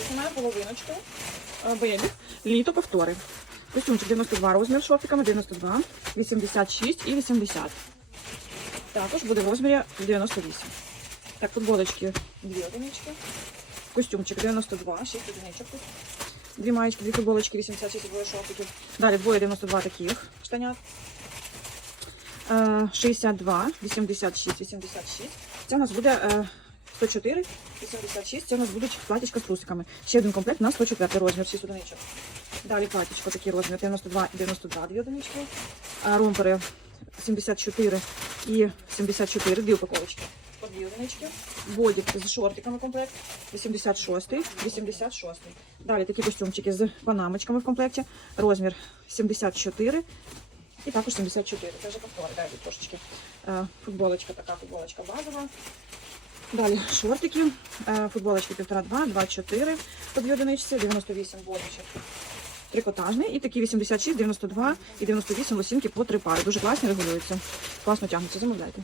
Так, знімаю половиночку. Е, Бебі. Літо повтори. Костюмчик 92 розмір шортиками, 92, 86 і 80. Також буде в розмірі 98. Так, футболочки дві одинички. Костюмчик 92, 6 одиничок тут. Дві маєчки, дві футболочки, 86 і двоє шортиків. Далі двоє 92 таких штанят. Е, 62, 86, 86. Це у нас буде е, 104, 86. Це у нас будуть платічка з трусиками. Ще один комплект на 104 розмір, 6 одиничок. Далі платічко такий розмір 92 і 92, дві одинички. А ромпери 74 і 74, дві упаковочки. По дві одинички. Бодік з шортиками комплект. 86, 86. Далі такі костюмчики з панамочками в комплекті. Розмір 74 і також 74. Це вже повтори, далі трошечки. Е, Футболочка така, футболочка базова. Далі шортики, е, футболочки 1,5-2, 2,4 по дві одиничці, 98 бодичок. Трикотажний і такі 86, 92 і 98 лосінки по три пари. Дуже класні, регулюються. Класно тягнуться, замовляйте.